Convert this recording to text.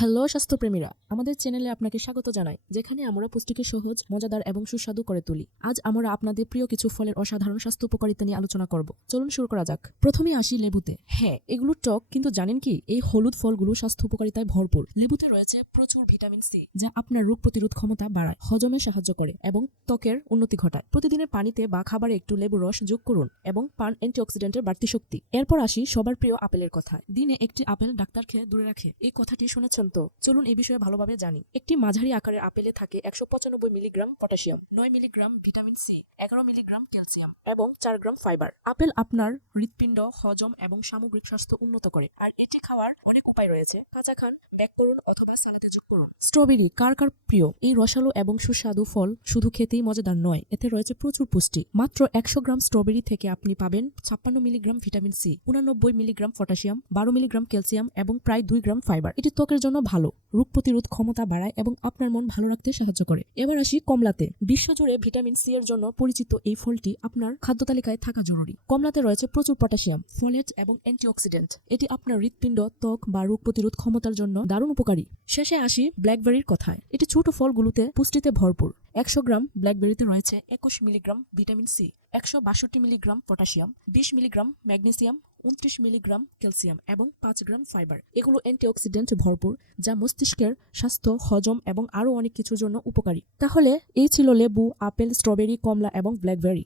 Hello স্বাস্থ্যপ্রেমীরা, আমাদের চ্যানেলে আপনাকে স্বাগত জানাই, যেখানে আমরা পুষ্টিকে সহজ, মজাদার এবং সুস্বাদু করে তুলি। আজ আমরা আপনাদের প্রিয় কিছু ফলের অসাধারণ স্বাস্থ্য উপকারিতা নিয়ে আলোচনা করব। চলুন শুরু করা যাক। প্রথমে আসি লেবুতে। হ্যাঁ, এগুলো টক, কিন্তু জানেন কি, এই হলুদ ফলগুলো স্বাস্থ্য উপকারিতায় ভরপুর। লেবুতে রয়েছে প্রচুর ভিটামিন সি, যা আপনার রোগ প্রতিরোধ ক্ষমতা বাড়ায়, হজমে সাহায্য করে এবং ত্বকের উন্নতি ঘটায়। প্রতিদিনের পানিতে বা খাবারে একটু লেবুর রস যোগ করুন এবং পান অ্যান্টিঅক্সিডেন্টের বাড়তি শক্তি। এরপর আসি সবার প্রিয় আপেলের কথায়। দিনে একটি আপেল ডাক্তার খেয়ে দূরে রাখে, এই কথাটি শুনেছেন তো? চলুন এই বিষয়ে ভালোভাবে জানি। একটি মাঝারি আকারের আপেলে থাকে 195 milligram potassium, 9 milligram vitamin C, 11 milligram calcium এবং 4 গ্রাম ফাইবার। আপেল আপনার হৃৎপিণ্ড, হজম এবং সামগ্রিক স্বাস্থ্য উন্নত করে, আর এটি খাওয়ার অনেক উপায় রয়েছে। কাঁচা খান, ব্যাক করুন অথবা সালাদে যোগ করুন। স্ট্রবেরি কার কার প্রিয়? এই রসালো এবং সুস্বাদু ফল শুধু খেতেই মজাদার নয়, এতে রয়েছে প্রচুর পুষ্টি। মাত্র 100 গ্রাম স্ট্রবেরি থেকে আপনি পাবেন 56 milligram vitamin C, 89 milligram potassium, 12 milligram calcium এবং প্রায় 2 গ্রাম ফাইবার। এটি ত্বকের জন্য ভালো, রোগ প্রতিরোধ ক্ষমতা বাড়ায় এবং আপনার মন ভালো রাখতে সাহায্য করে। এবার আসি কমলাতে। বিশ্বজুড়ে ভিটামিন সি এর জন্য পরিচিত এই ফলটি আপনার খাদ্য তালিকায় থাকা জরুরি। কমলাতে রয়েছে প্রচুর পটাশিয়াম, ফলেট এবং অ্যান্টিঅক্সিডেন্ট। এটি আপনার হৃৎপিণ্ড, ত্বক বা রোগ প্রতিরোধ ক্ষমতার জন্য দারুণ উপকারী। শেষে আসি ব্ল্যাকবেরির কথায়। এটি ছোট ফলগুলোতে পুষ্টিতে ভরপুর। 100 গ্রাম ব্ল্যাকবেরিতে রয়েছে 21 milligram vitamin C, 162 milligram potassium, 20 milligram magnesium, 29 milligram calcium এবং 5 গ্রাম ফাইবার। এগুলো অ্যান্টিঅক্সিডেন্ট ভরপুর, যা মস্তিষ্কের স্বাস্থ্য, হজম এবং আরও অনেক কিছুর জন্য উপকারী। তাহলে এই ছিল লেবু, আপেল, স্ট্রবেরি, কমলা এবং ব্ল্যাকবেরি।